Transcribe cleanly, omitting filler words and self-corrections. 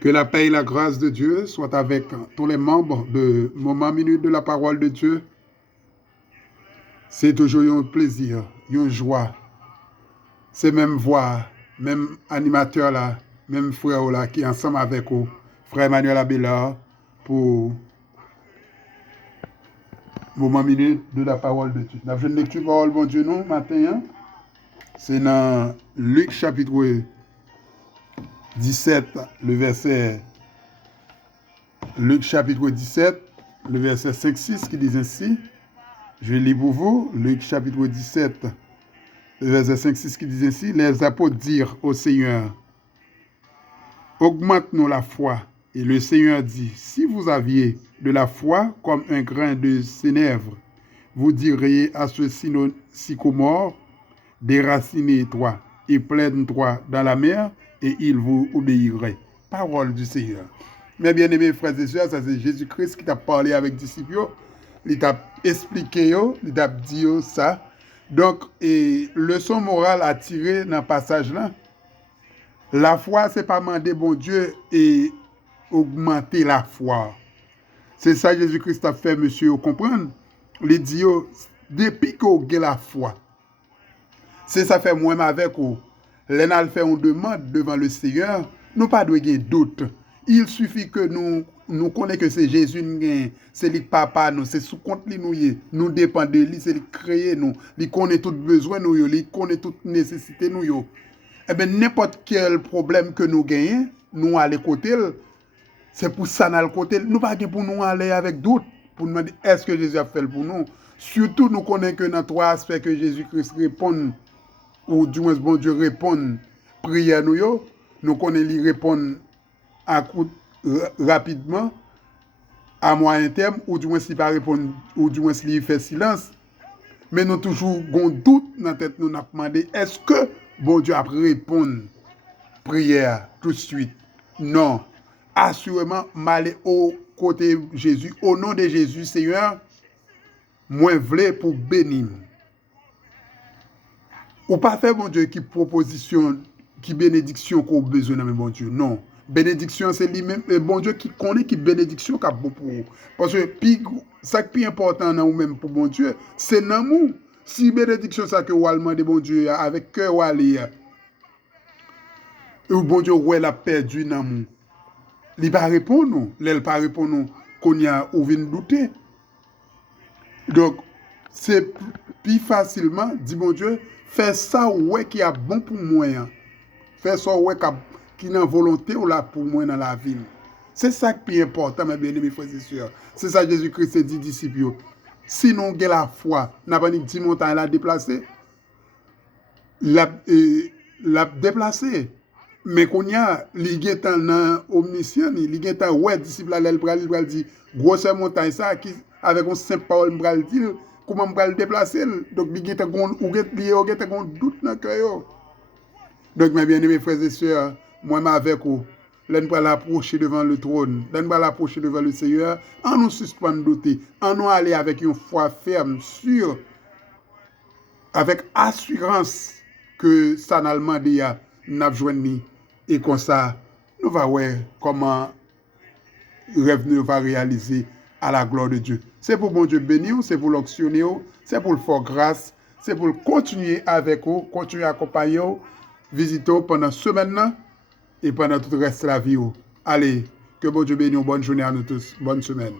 Que la paix et la grâce de Dieu soient avec tous les membres de Moment Minute de la Parole de Dieu. C'est toujours un plaisir, une joie. C'est même voix, même animateur là, même frère là qui est ensemble avec vous, frère Emmanuel Abelard, pour Moment Minute de la Parole de Dieu. Nous avons une lecture parole bon Dieu nous matin. Hein? C'est dans Luc chapitre 17, le verset Luc chapitre 17, le verset 5-6 qui dit ainsi. Je lis pour vous, Luc chapitre 17, le verset 5-6 qui dit ainsi. Les apôtres dirent au Seigneur, augmente-nous la foi. Et le Seigneur dit, si vous aviez de la foi comme un grain de sénèvre, vous diriez à ce sycomore, déracinez-toi et plaide-toi dans la mer, et il vous obéirait. Parole du Seigneur. Mes bien-aimés frères et sœurs, ça c'est Jésus-Christ qui t'a parlé avec les disciples, il t'a expliqué, il t'a dit ça. Donc, leçon morale à tirer dans le passage là, la foi, c'est pas demander bon Dieu et augmenter la foi. C'est ça Jésus-Christ a fait, monsieur, vous comprenez? Il dit, depuis que vous avez la foi, c'est ça fait moi avec vous. L'enal fait une demande devant le Seigneur, nous pas de doute. Il suffit que nous connaissons que c'est Jésus, c'est lui papa, nous, c'est sous compte nous dépendons de lui, c'est lui créer nous, il connaît tout besoin nous, il connaît toute nécessité nous. Eh bien, n'importe quel problème que nous gagnons, nous allons côté, c'est pour ça nous allons côté. Nous pas pour nous aller avec doute, pour nous demander est-ce que Jésus a fait pour nous. Surtout, nous connaissons que dans trois aspects que Jésus-Christ répond, ou du moins bon Dieu répond prière nous connaissons lui répondre à coup rapidement, à moyen terme, ou du moins s'il pas répondre, ou du moins s'il fait silence. Mais nous toujours un doute dans la tête, nous avons demandé est-ce que bon Dieu a répondu prière tout de suite? Non. Assurément, m'aller au côté de Jésus, au nom de Jésus, Seigneur, moi voulais pour bénir. Ou pas faire bon Dieu qui proposition, qui bénédiction qu'on a besoin de bon Dieu. Non. Bénédiction, c'est lui-même, bon Dieu qui connaît qui bénédiction qu'a bon pour vous. Parce que ça qui est important dans vous-même pour bon Dieu, c'est l'amour. Si bénédiction ça que vous allez demander bon Dieu avec cœur ou aller, ou bon Dieu ouais l'a perdu l'amour. Il pas répondre nous, il pas répondre nous qu'on y a ou vient douter. Donc c'est plus facilement dit bon Dieu, fais ça ouais qui a bon pour moi. Fais ça ouais qui n'a volonté ou là pour moi dans la vie. C'est ça qui est important mes bien-aimés frères et sœurs. C'est ça Jésus-Christ dit disciples. Si nous avons la foi, n'a pas dit 10 montagnes la déplacer. La déplacer. Mais qu'on y a l'iguetan dans omniscient, l'iguetan ouais disciple là il pral dit grosse montagne ça qui avec un simple parole pral dire comment pral déplacer. Donc l'iguetan gon doute dans cœur. Donc mes bien-aimés frères et sœurs, moi avec vous, l'on va l'approcher devant le trône, l'on va l'approcher devant le Seigneur, en nous suspendre douter, en nous aller avec une foi ferme, sûre, avec assurance que ça n'a demandé à n'a joindre et comme ça nous va voir comment rêve nous va réaliser à la gloire de Dieu. C'est pour bon Dieu bénir, c'est pour l'auctionner, c'est pour le faire grâce, c'est pour continuer avec vous, continuer à accompagner vous, visiter pendant ce semaine et pendant tout le reste de la vie. Allez, que bon Dieu bénisse, bonne journée à nous tous, bonne semaine.